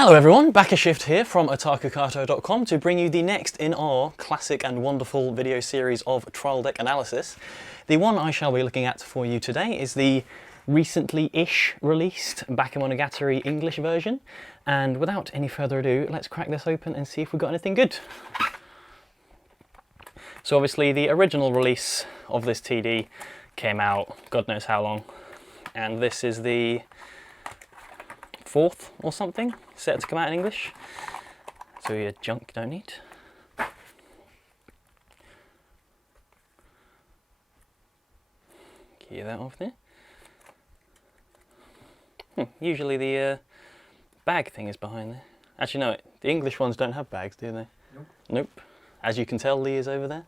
Hello everyone, back a shift here from otakukato.com to bring you the next in our classic and wonderful video series of trial deck analysis. The one I shall be looking at for you today is the recently-ish released Bakemonogatari English version, and without any further ado, let's crack this open and see if we've got anything good. So obviously the original release of this TD came out God knows how long, and this is the fourth or something set to come out in English, so your junk you don't need. Get that off there. Usually the bag thing is behind there. Actually no, the English ones don't have bags, do they? Nope. Nope. As you can tell, Lee is over there.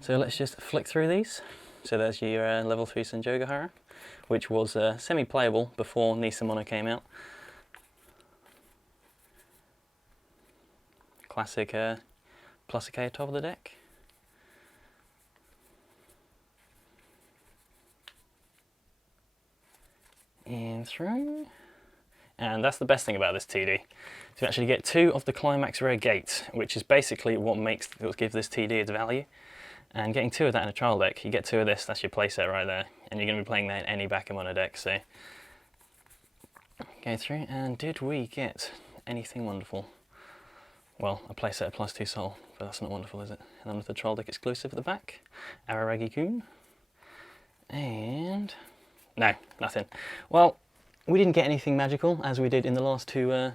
So let's just flick through these. So there's your level 3 Senjogahara, which was semi-playable before Nisamono came out. Classic plus a K top of the deck. And through. And that's the best thing about this TD. To actually get 2 of the Climax Rare Gate, which is basically what gives this TD its value. And getting 2 of that in a trial deck, you get 2 of this, that's your playset right there. And you're going to be playing that in any Bakemono deck, so. Go through, and did we get anything wonderful? Well, a playset of +2 soul, but that's not wonderful, is it? And then with the trial deck exclusive at the back, Araragi-kun. And no, nothing. Well, we didn't get anything magical, as we did in the last 2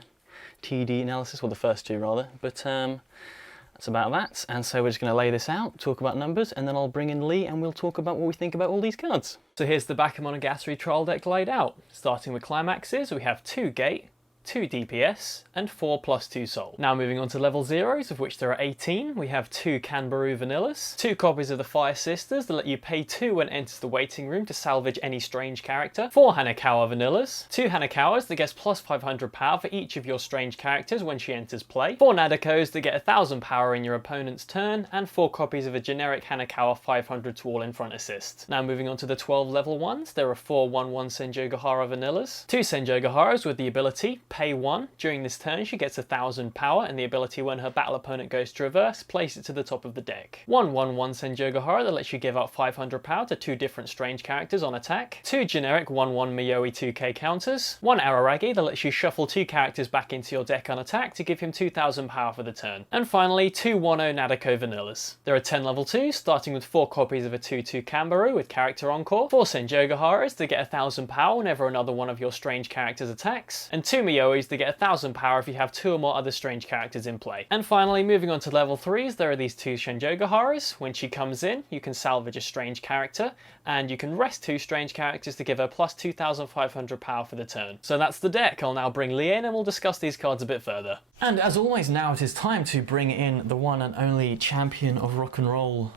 TD analysis, or the first 2 rather, but that's about that. And so we're just going to lay this out, talk about numbers, and then I'll bring in Lee and we'll talk about what we think about all these cards. So here's the Bakemonogatari trial deck laid out. Starting with climaxes, we have 2 gate, 2 DPS, and 4 +2 soul. Now moving on to level 0s, of which there are 18, we have 2 Kanbaru Vanillas, 2 copies of the Fire Sisters that let you pay 2 when it enters the waiting room to salvage any strange character, 4 Hanakawa Vanillas, 2 Hanakawas that gets +500 power for each of your strange characters when she enters play, 4 Nadekos that get 1000 power in your opponent's turn, and 4 copies of a generic Hanakawa 500 to all in front assist. Now moving on to the 12 level 1s, there are 4 1/1 Senjogahara Vanillas, 2 Senjogaharas with the ability pay 1. During this turn she gets 1000 power, and the ability when her battle opponent goes to reverse, place it to the top of the deck. 1 1/1 Senjogahara that lets you give out 500 power to 2 different strange characters on attack. 2 generic 1/1 Miyoi 2k counters. 1 Araragi that lets you shuffle 2 characters back into your deck on attack to give him 2000 power for the turn. And finally 2 1/0 Nadeko Vanillas. There are 10 level 2s, starting with 4 copies of a 2/2 Kanbaru with character encore, 4 Senjogaharas that get 1000 power whenever another one of your strange characters attacks, and 2 Miyois that get 1000 power if you have 2 or more other strange characters in play. And finally, moving on to level 3s, there are these 2 Senjogaharas. When she comes in, you can salvage a strange character, and you can rest 2 strange characters to give her +2500 power for the turn. So that's the deck. I'll now bring Lee in and we'll discuss these cards a bit further. And as always, now it is time to bring in the one and only champion of rock and roll,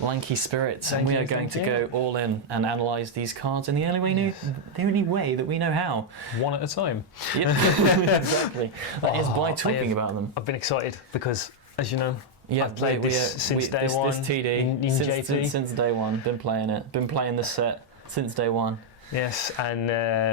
lankyspirit, and we are going to go all in and analyse these cards in the only way that we know how. One at a time. Yep. Exactly. That is by talking about them. I've been excited because, as you know, yeah, I've played this since day one. This TD, in JP. Since day one, been playing it. Been playing this set since day one. Yes, and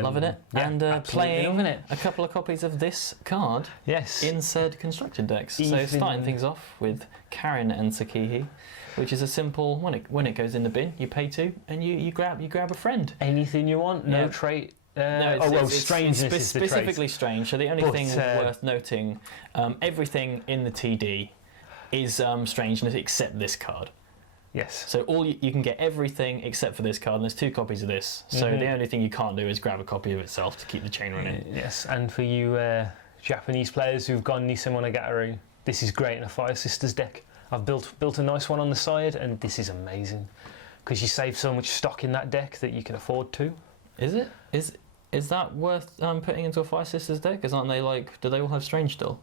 loving it, yeah, and playing a couple of copies of this card. Yes, in said constructed decks. So starting things off with Karin and Sakihi, which is a simple when it goes in the bin, you pay 2 and you grab a friend. Anything you want, no trait. No, strangeness is the specifically strange. So the only thing worth noting, everything in the TD is strangeness except this card. Yes. So you can get everything except for this card, and there's 2 copies of this. So the only thing you can't do is grab a copy of itself to keep the chain running. Yes, and for you Japanese players who've gone Nisamonogatari, this is great in a Fire Sisters deck. I've built a nice one on the side, and this is amazing because you save so much stock in that deck that you can afford to. Is it? Is that worth putting into a Fire Sisters deck? Because aren't they do they all have strange still?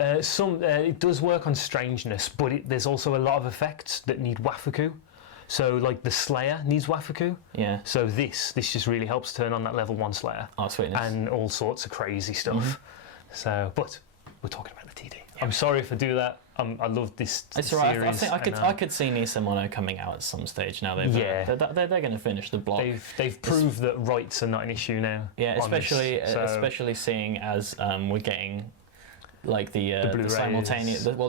It does work on strangeness, but there's also a lot of effects that need Wafuku. So like the Slayer needs Wafuku. Yeah. So this just really helps turn on that level 1 Slayer. Oh, sweetness. And all sorts of crazy stuff. So, but we're talking about the TD. I'm sorry if I do that. I love this It's series. alright. I think I could see Nisa Mono coming out at some stage now. They're going to finish the block. They've proved that rights are not an issue now. Yeah, especially seeing as we're getting like the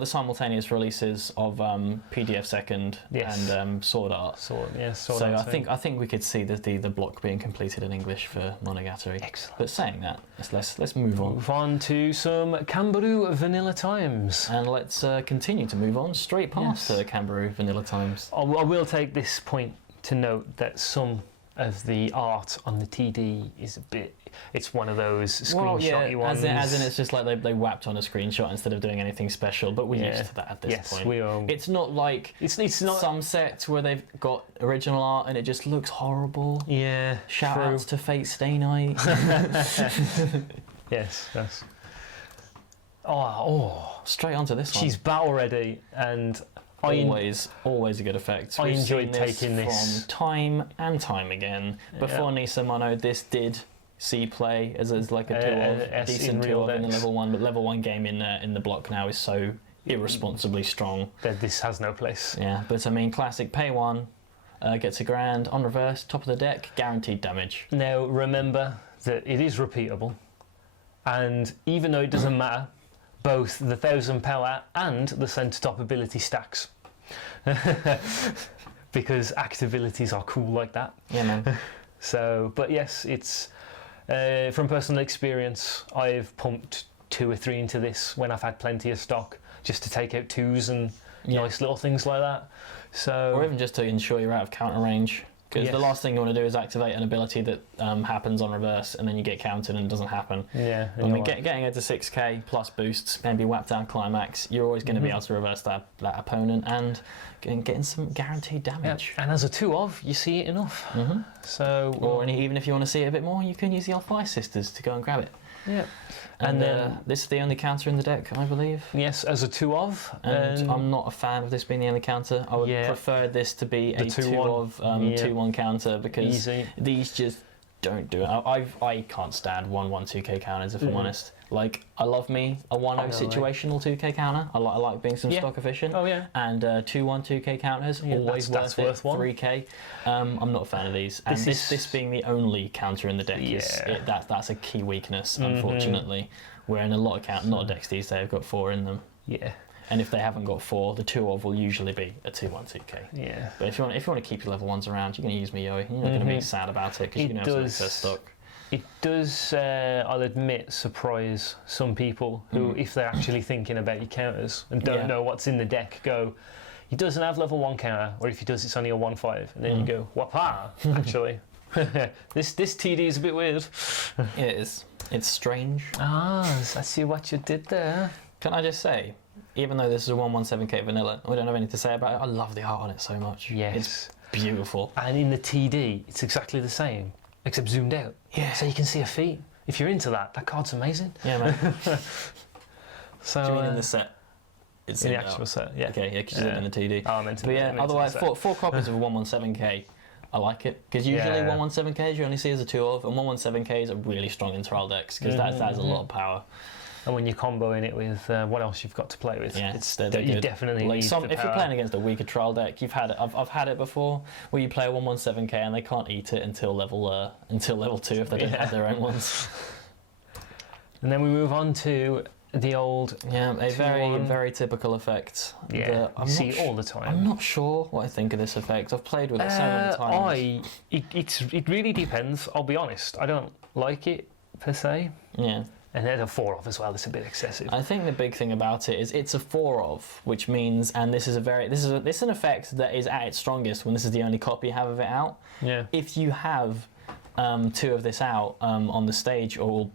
simultaneous releases of PDF Second and Sword Art. Sword Art. I think we could see the block being completed in English for Monogatari. Excellent. But saying that, let's move on. Move on to some Kangaroo Vanilla Times. And let's continue to move on straight past the Kangaroo Vanilla Times. I will take this point to note that some of the art on the TD is a bit. It's one of those screenshotty ones. As in, it's just like they whapped on a screenshot instead of doing anything special. But we're used to that at this point. We are. It's not like it's not some sets where they've got original art and it just looks horrible. Yeah. Shout outs to Fate Stay Night. Yes. Straight onto this one. She's battle ready and. Always a good effect. I enjoyed taking this from time and time again. Before Nisa Mono, this did see play as like a decent tool in the level 1, but level 1 game in the block now is so irresponsibly strong that this has no place. Yeah, but I mean, classic pay 1, gets a grand on reverse, top of the deck, guaranteed damage. Now remember that it is repeatable, and even though it doesn't matter, both the 1000 power and the centre top ability stacks. Because active abilities are cool like that. Yeah, man. So, but yes, it's from personal experience, I've pumped 2 or 3 into this when I've had plenty of stock, just to take out 2s and nice little things like that. So, or even just to ensure you're out of counter range. Because the last thing you want to do is activate an ability that happens on reverse and then you get countered and it doesn't happen. Yeah. I mean, getting it to 6k plus boosts, maybe whap down climax, you're always going to be able to reverse that opponent and getting some guaranteed damage. Yeah. And as a 2-of, you see it enough. So, or even if you want to see it a bit more, you can use the Weiss Sisters to go and grab it. Yeah. And this is the only counter in the deck, I believe. Yes, as a 2-of. And I'm not a fan of this being the only counter. I would prefer this to be a 2-of 2-1 counter, because these just don't do it. I can't stand 1/1 2k counters, if I'm honest. Like, I love me a 1-0 situational 2k counter. I like being some stock efficient. Oh yeah. And 2/1 2k counters, always that's worth one. 3k. I'm not a fan of these. And this being the only counter in the deck that's a key weakness, unfortunately. Where in a lot of decks these days have got 4 in them. Yeah. And if they haven't got 4, the 2-of will usually be a 2/1 2k. Yeah. But if you want to keep your level 1s around, you're going to use Miyoi. You're not going to be sad about it because you're going to have some excess stock. It does, I'll admit, surprise some people who, if they're actually thinking about your counters and don't know what's in the deck, go, he doesn't have level 1 counter, or if he does, it's only a 1/5. And then you go, wapa, actually. This TD is a bit weird. It is. It's strange. I see what you did there. Can I just say, even though this is a 1/17k vanilla, we don't have anything to say about it, I love the art on it so much. Yes. It's beautiful. And in the TD, it's exactly the same, except zoomed out. Yeah. So you can see a feet. If you're into that card's amazing. Yeah, man. So, do you mean in the set? It's in the actual set, yeah. Okay, yeah, because you did it in the TD. Oh, I meant to. But yeah, otherwise, 4 copies of a 1/17k, I like it. Because usually 1/17ks you only see as a 2-of, and 1/17ks are really strong in trial decks, because that has a lot of power. And when you're comboing it with what else you've got to play with, you definitely need the power. If you're playing against a weaker trial deck, you've had it. I've had it before, where you play a 1/17k and they can't eat it until level 2 if they don't have their own ones. And then we move on to the old a very typical effect. Yeah, you see all the time. I'm not sure what I think of this effect. I've played with it so many times. It really depends. I'll be honest. I don't like it per se. Yeah. And then a 4-of as well. It's a bit excessive. I think the big thing about it is it's a 4-of, which means, and this is an effect that is at its strongest when this is the only copy you have of it out. Yeah. If you have 2 of this out on the stage, or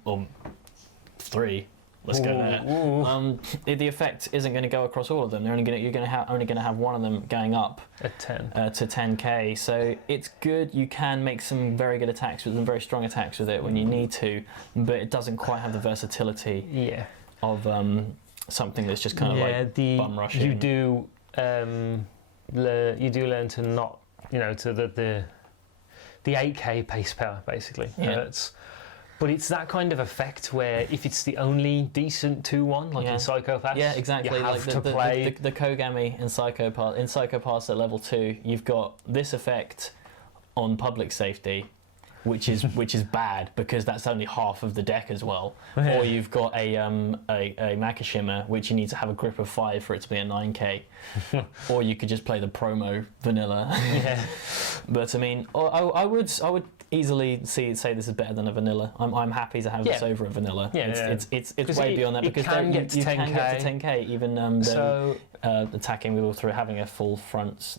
3. Let's go there. The effect isn't going to go across all of them. You're only going to have one of them going up at 10 to 10k. So it's good. You can make some very good attacks with them, very strong attacks with it when you need to, but it doesn't quite have the versatility of something that's just kind of like bum rushing. You do learn to not, to the 8k pace power basically. But it's that kind of effect where if it's the only decent 2-1, like in Psychopaths, yeah, exactly. you have like to play the Kogami in Psychopaths at level 2, you've got this effect on public safety, which is bad because that's only half of the deck as well. Yeah. Or you've got a Makishima, which you need to have a grip of 5 for it to be a 9k. Or you could just play the promo vanilla. Yeah. But I mean, I would easily say this is better than a vanilla. I'm happy to have this over a vanilla. Yeah, it's way beyond that because you can get to 10k even though attacking with all through having a full front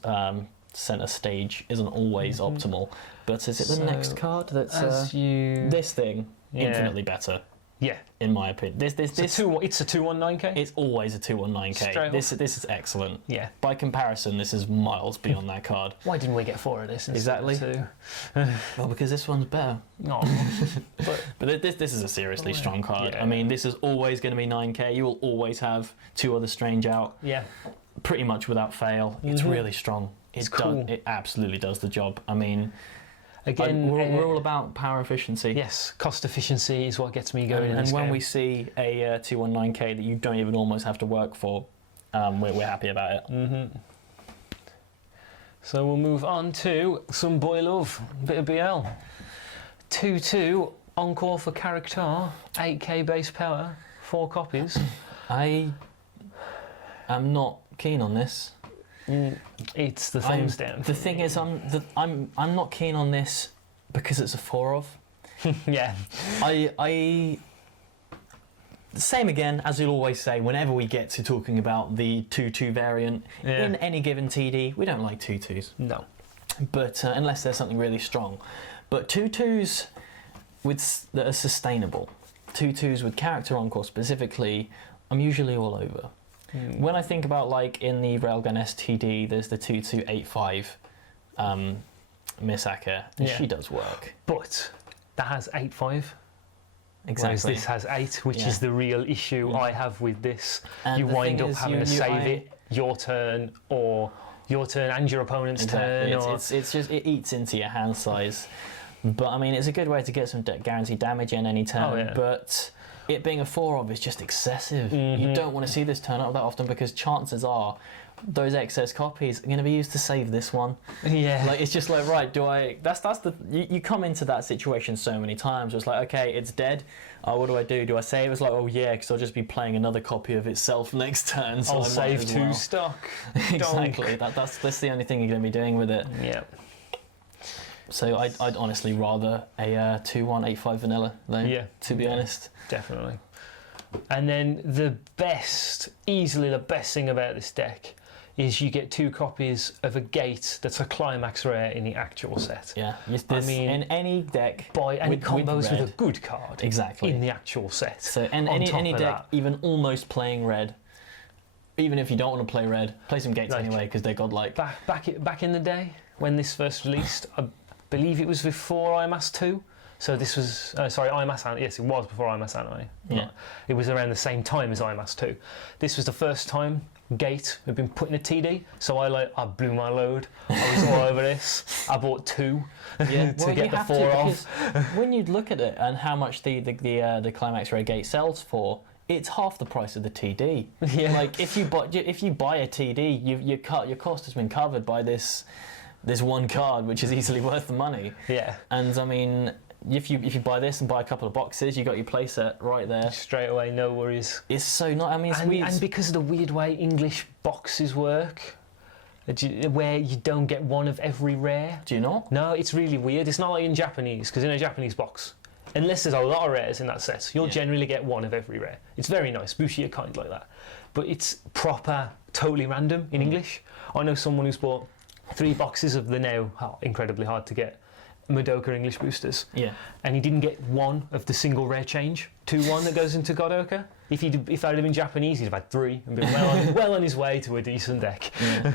center stage isn't always optimal. But is it the next card that's this thing infinitely better? Yeah, in my opinion, it's a 219k. It's always a 219k. This is excellent. Yeah. By comparison, this is miles beyond that card. Why didn't we get 4 of this? Exactly. Well, because this one's better. No. but this is a seriously strong card. Yeah. I mean, this is always going to be 9k. You will always have 2 other strange out. Yeah. Pretty much without fail. It's really strong. It's cool. It absolutely does the job. I mean. Again, we're all about power efficiency. Yes, cost efficiency is what gets me going. And when we see a 219k that you don't even almost have to work for, we're happy about it. So we'll move on to some boy love, bit of BL. 2/2 encore for character, 8k base power, 4 copies. I am not keen on this. It's the thumbs down. The thing is, I'm not keen on this because it's a 4 of. Yeah. I same again as you'll always say whenever we get to talking about the 2/2 variant in any given TD, we don't like 2/2s. No. But unless there's something really strong. But 2/2s that are sustainable, 2/2s with character encore specifically, I'm usually all over. When I think about like in the Railgun STD, there's the 2285 Misaka, and she does work. But that has 8/5. Exactly. Whereas this has 8, which is the real issue I have with this. And you wind up having to save it your turn and your opponent's turn. It's just it eats into your hand size. But I mean, it's a good way to get some guaranteed damage in any turn. But it being a 4 of is just excessive. You don't want to see this turn up that often because chances are those excess copies are going to be used to save this one. Yeah. Like it's just like, right, you come into that situation so many times where it's like, okay, it's dead. What do I do? Do I save? It's like, oh yeah, because I'll just be playing another copy of itself next turn. So I'll save 2 stock. Exactly. That's the only thing you're going to be doing with it. Yeah. So I'd honestly rather a 2185 vanilla though. Yeah. To be honest. Definitely. And then easily the best thing about this deck is you get 2 copies of a gate that's a climax rare in the actual set. Yeah. In any deck. And it combos with a good card. Exactly. In the actual set. So any deck, even almost playing red, even if you don't want to play red, play some gates anyway because they're godlike. Back in the day when this first released, I believe it was before IMAS 2. So this was, IMAS Anime. Yes, it was before IMAS Anime. Yeah. It was around the same time as IMAS 2. This was the first time Gate had been put in a TD, so I blew my load. I was all over this. I bought 2 to get the 4 off. When you look at it and how much the Climax Rare Gate sells for, it's half the price of the TD. Yeah. Like if you buy a TD, your cost has been covered by this one card, which is easily worth the money. Yeah. And I mean, if you buy this and buy a couple of boxes, you got your playset right there straight away, no worries. It's so not. I mean, it's weird. And because of the weird way English boxes work, where you don't get one of every rare. Do you not? No, it's really weird. It's not like in Japanese, because in a Japanese box, unless there's a lot of rares in that set, you'll generally get one of every rare. It's very nice, Bushi kind like that. But it's proper, totally random in English. I know someone who's bought 3 boxes of the now incredibly hard to get Madoka English boosters. Yeah. And he didn't get one of the single rare change 2/1 that goes into Godoka. If I'd have been Japanese, he'd have had 3 and been well on his way to a decent deck. Yeah.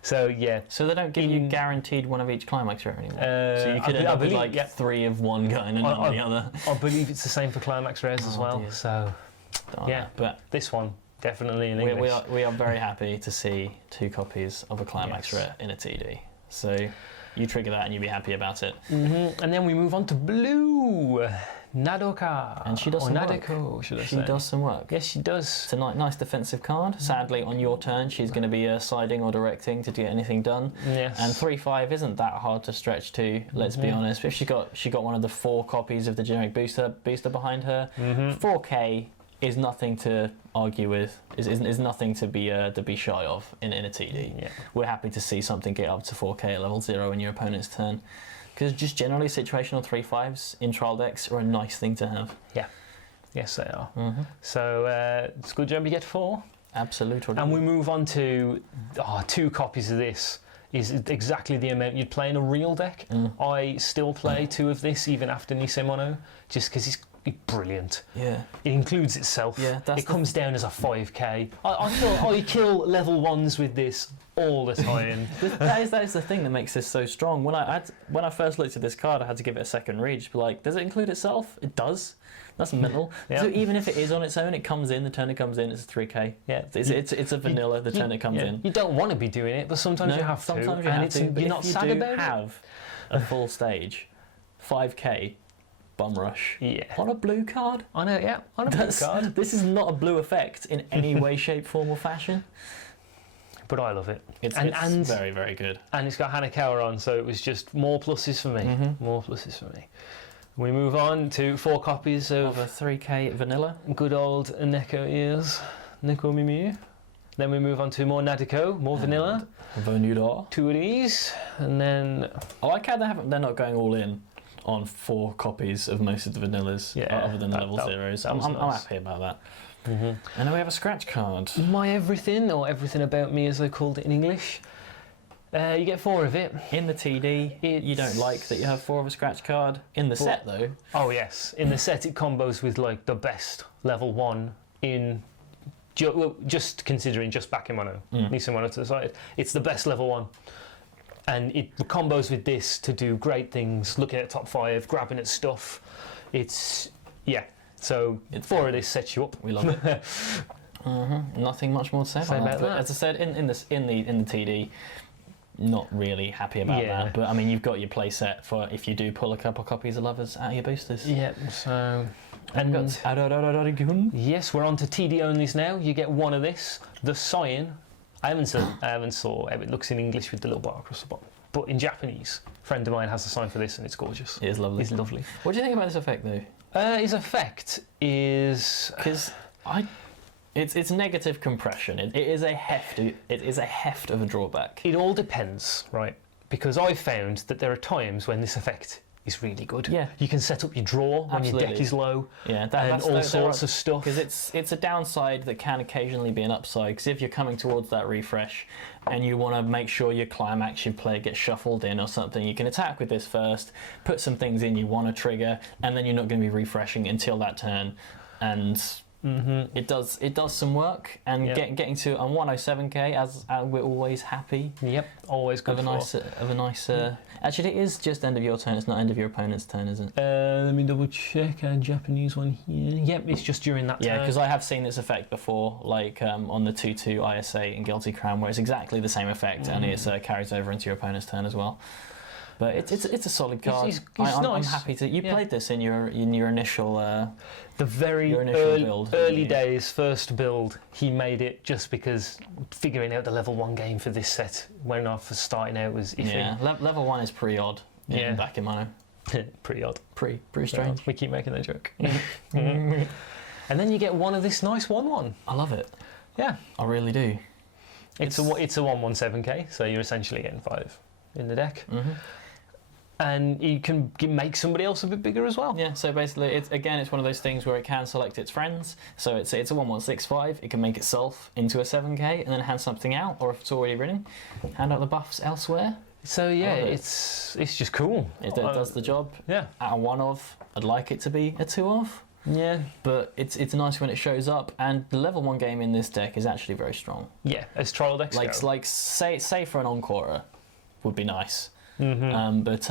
So yeah. So they don't give you guaranteed one of each climax rare anymore. So you could end up with 3 of one going and none of the other. I believe it's the same for climax rares as well. Dear. So but this one definitely in English. We are very happy to see 2 copies of a climax rare in a TD. So you trigger that and you'll be happy about it. And then we move on to blue. Nadoka. And she does or some Nadeko, work. should I She say. does some work. Yes, she does. It's a nice defensive card. Sadly, on your turn, she's going to be siding or directing to get anything done. Yes. And 3/5 isn't that hard to stretch to. Let's be honest. If she got one of the 4 copies of the generic booster behind her, 4K is nothing to argue with. Is nothing to be shy of in a TD. Yeah. We're happy to see something get up to 4K at level 0 in your opponent's turn, because just generally situational 3/5s in trial decks are a nice thing to have. Yeah. Yes, they are. So it's a good job you get 4. Absolutely. And we move on to 2 copies of this. Is exactly the amount you'd play in a real deck. I still play 2 of this even after Nisemono, just because it's brilliant. Yeah. It includes itself. Yeah, that's it comes down as a 5k. I kill level 1s with this all the time. that is the thing that makes this so strong. When I first looked at this card, I had to give it a second read. Just be like, does it include itself? It does. That's mental. Yeah. So even if it is on its own, it comes in. The turn it comes in, it's a 3k. Yeah, it's a vanilla. The turn it comes in. You don't want to be doing it, but sometimes you have to. Sometimes you have to. But You're not sad about it. Have a full stage, 5k, bum rush. Yeah. On a blue card. On a blue card. This is not a blue effect in any way, shape, form, or fashion. But I love it. It's very, very good. And it's got Hanakawa on, so it was just more pluses for me. More pluses for me. We move on to 4 copies of a 3k vanilla. good old Neko ears, Neko Mimi. Then we move on to more Nadeko, more vanilla. Vanilla. 2 of these, and then I like how they're not going all in on 4 copies of most of the vanillas, other than the level 0s. I'm happy about that. And then we have a scratch card. My everything, or everything about me as I called it in English. You get 4 of it. In the TD, you don't like that you have 4 of a scratch card. In the set though. Oh yes, in the set it combos with like the best level 1 in, just considering just Bakemono, Nisemono to the side. It's the best level 1. And it combos with this to do great things, looking at top 5, grabbing at stuff. So 4 of this sets you up. We love it. Nothing much more to say about that. As I said, in the TD, not really happy about that. But I mean, you've got your play set for if you do pull a couple copies of Lovers out of your boosters. Yeah. So. And yes, we're on to TD onlys now. You get 1 of this. The Cyan. I haven't saw how it looks in English with the little bar across the bottom. But in Japanese, a friend of mine has a sign for this and it's gorgeous. It is lovely. It's lovely. What do you think about this effect though? His effect is... Because it's negative compression. It is a heft of a drawback. It all depends, right? Because I found that there are times when this effect is really good. Yeah. You can set up your draw when your deck is low. Yeah, and all sorts of stuff. Because it's a downside that can occasionally be an upside. Because if you're coming towards that refresh and you want to make sure your climax you've played gets shuffled in or something, you can attack with this first, put some things in you want to trigger, and then you're not going to be refreshing until that turn. And it does some work, and getting to a 107k as we're always happy. Yep, always good. Of a nice. Actually, it is just end of your turn. It's not end of your opponent's turn, is it? Let me double check. A Japanese one here. Yep, it's just during that turn. Yeah, because I have seen this effect before, like on the 2/2 ISA in Guilty Crown, where it's exactly the same effect, and it carries over into your opponent's turn as well. But it's a solid card. It's I'm nice. happy to. You played this in your initial. The very early days, first build, he made it just because figuring out the level 1 game for this set when I was starting out was iffy. Yeah, level 1 is pretty odd. Back in mono. Pretty odd. Pretty strange. We keep making that joke. And then you get 1 of this nice 1/1. I love it. Yeah, I really do. It's a 117k, so you're essentially getting 5 in the deck. And you can make somebody else a bit bigger as well. Yeah, so basically, it's one of those things where it can select its friends. So it's a 1165, it can make itself into a 7k and then hand something out, or if it's already written, hand out the buffs elsewhere. So yeah, it's just cool. It does the job. Yeah. At a 1 of, I'd like it to be a 2 of. Yeah. But it's nice when it shows up, and the level 1 game in this deck is actually very strong. Yeah, as trial decks go. Like say for an Encorer would be nice. But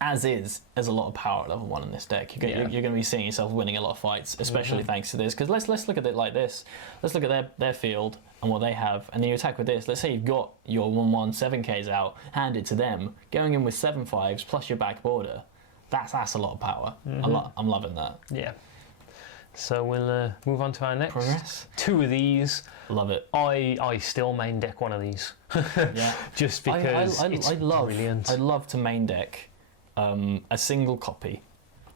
as is, there's a lot of power at level 1 in this deck. You're going to be seeing yourself winning a lot of fights, especially thanks to this. Because let's look at it like this. Let's look at their field and what they have, and then you attack with this. Let's say you've got your 1/1 7Ks out, hand it to them, going in with 7/5s plus your back border. That's a lot of power. I'm loving that. Yeah. So we'll move on to our next. Progress. 2 of these. Love it. I still main deck one of these. Yeah. Just because it's brilliant. I'd love to main deck a single copy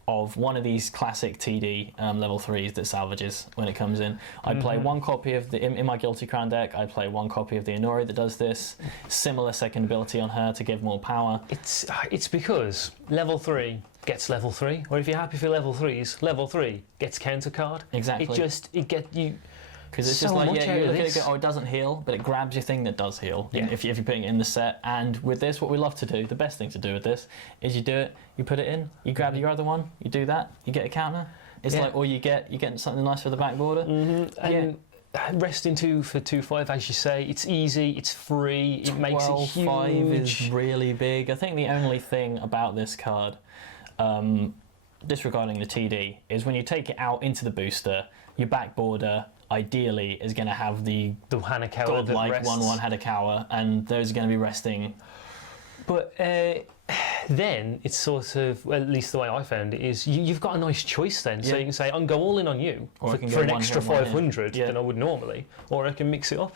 of one of these classic TD level 3s that salvages when it comes in. I play one copy of in my Guilty Crown deck. I play one copy of the Inori that does this. Similar second ability on her to give more power. It's because level 3 gets level 3, or if you're happy for level 3s, level 3 gets counter card. Exactly. It get you. Because it's so just like, much yeah, out you of look at it this. and go, oh, it doesn't heal, but it grabs your thing that does heal. Yeah. If you're putting it in the set. And with this, what we love to do, the best thing to do with this, is you do it, you put it in, you grab your other one, you do that, you get a counter. It's like, or you're getting something nice for the back border. And resting 2 for 2/5, as you say, it's easy, it's free, it makes it huge. 12/5 is really big. I think the only thing about this card, disregarding the TD, is when you take it out into the booster, your back border ideally is going to have the Hanakawa godlike that rests. 1/1 Hadakawa, and those are going to be resting. But then it's sort of, well, at least the way I found it, is you've got a nice choice then. So you can say, I can go all in on you Or I can for go an one extra here, one 500 here. than I would normally, or I can mix it up.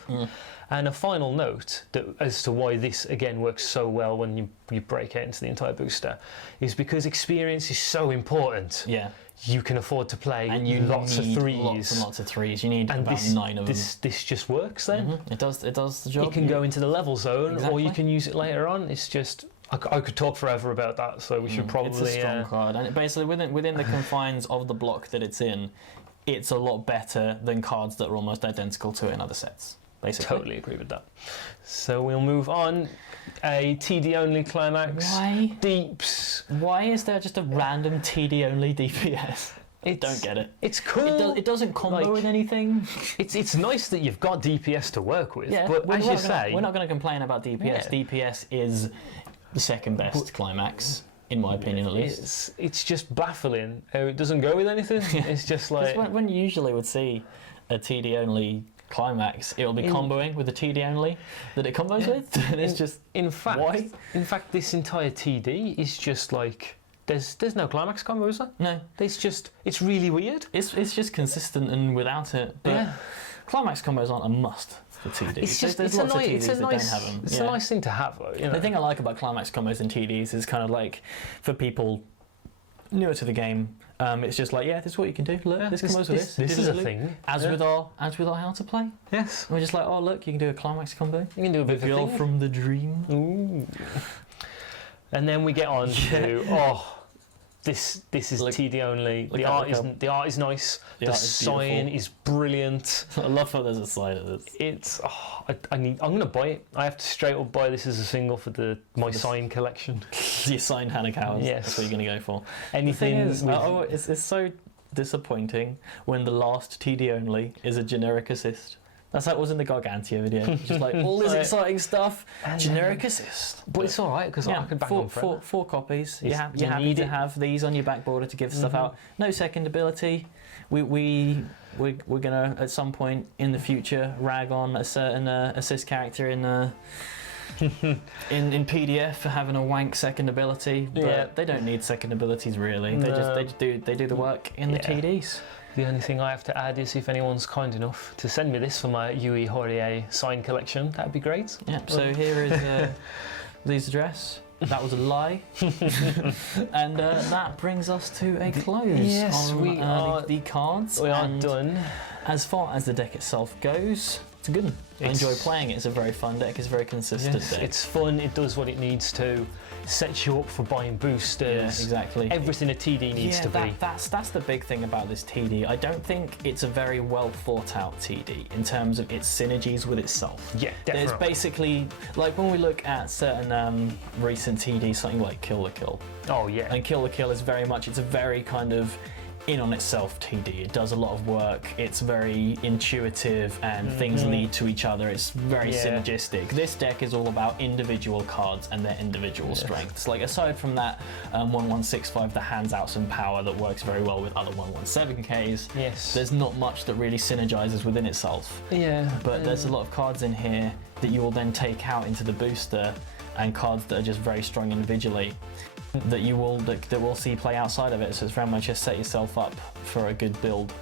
And a final note as to why this again works so well when you break out into the entire booster is because experience is so important. Yeah. You can afford to play And you lots of need 3s. Lots and lots of 3s. You need and about 9 of them. this just works then. It does the job. You can go into the level zone, or you Exactly. can use it later on. It's just I could talk forever about that, so we should probably. It's a strong card, and basically within the confines of the block that it's in, it's a lot better than cards that are almost identical to it in other sets. Basically. Totally agree with that. So we'll move on. A TD only climax. Why? Deeps. Why is there just a random TD only DPS? I don't get it. It's cool. It doesn't combo Like, with anything. It's nice that you've got DPS to work with. Yeah, but as you say, we're not going to complain about DPS. Yeah. DPS is the second best climax, in my opinion, at least. it's just baffling how it doesn't go with anything. It's just like when you usually would see a TD only climax, it'll be comboing with the TD only that it combos with, and it's just in fact, why? In fact, this entire TD is just like there's no climax combo, is there? No, it's really weird. it's just consistent and without it. But climax combos aren't a must for TD. It's just there's it's a lots of nice TDs it's a that nice don't have them. it's a nice thing to have, though. You know? The thing I like about climax combos and TDs is kind of like for people newer to the game. It's just like, this is what you can do. Look, this combos with this. This is a thing. As with our how to play. Yes. We're just like, oh look, you can do a climax combo. You can do a bit of a Girl thing. from the dream. Ooh. And then we get on to this is TD only. The art is nice. The art is sign is brilliant. I love how there's a side of this. It's I'm gonna buy it. I have to straight up buy this as a single for my sign collection. Your signed Hanakawas. Yes. That's what you're going to go for. Anything. The thing is, it's so disappointing when the last TD only is a generic assist. That's how it was in the Gargantia video. Just like all this exciting stuff, generic assist. But it's all right because I could back on forever. Four copies. You You're happy need to it. have these on your back border to give stuff out. No second ability. We're gonna at some point in the future rag on a certain assist character in PDF for having a wank second ability, but they don't need second abilities really. They do the work in the TDs. The only thing I have to add is if anyone's kind enough to send me this for my Yui Horie sign collection, that'd be great. Yeah. So here is Lee's address. That was a lie. And that brings us to a close. Yes, on, we are. the cards. We are And done. As far as the deck itself goes, it's a good one. I enjoy playing it. It's a very fun deck. It's a very consistent deck. It's fun. It does what it needs to. Sets you up for buying boosters. Yeah, exactly. Everything a TD needs to be. That's the big thing about this TD. I don't think it's a very well thought out TD in terms of its synergies with itself. Yeah, definitely. There's basically, like when we look at certain recent TDs, something like Kill la Kill. Oh yeah. And Kill la Kill is very much, it's a very kind of in on itself TD. It does a lot of work. It's very intuitive and things lead to each other. It's very synergistic. This deck is all about individual cards and their individual strengths. Like aside from that 1165 that hands out some power that works very well with other 117Ks, there's not much that really synergizes within itself. Yeah. But there's a lot of cards in here that you will then take out into the booster and cards that are just very strong individually that will see play outside of it. So it's very much just set yourself up for a good build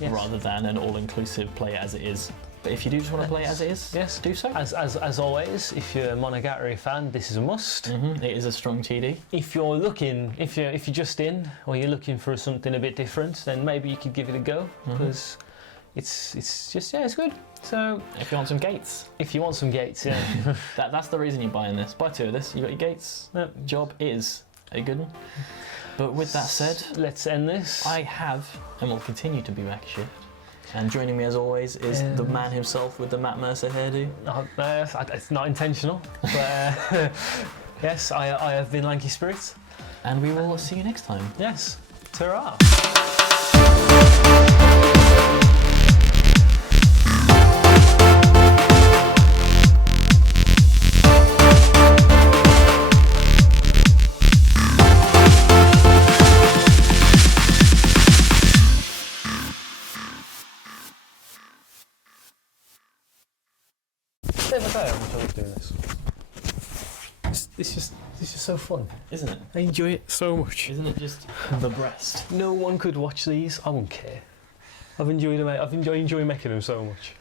rather than an all-inclusive play it as it is. But if you do just want to play it as it is, yes, do so. As always, if you're a Monogatari fan, this is a must. It is a strong TD. If you're just in, or you're looking for something a bit different, then maybe you could give it a go, because it's just, it's good. So if you want some gates. If you want some gates, yeah. That's the reason you're buying this. Buy 2 of this, you got your gates. Yep. Job is a good one. But with that said, let's end this. I have, and will continue to be Makeshift. And joining me as always is the man himself with the Matt Mercer hairdo. It's not intentional, but yes, I have been lankyspirit. And we will see you next time. Yes, ta-ra. This is so fun, isn't it? I enjoy it so much. Isn't it just the breast? No one could watch these. I won't care. I've enjoyed making them so much.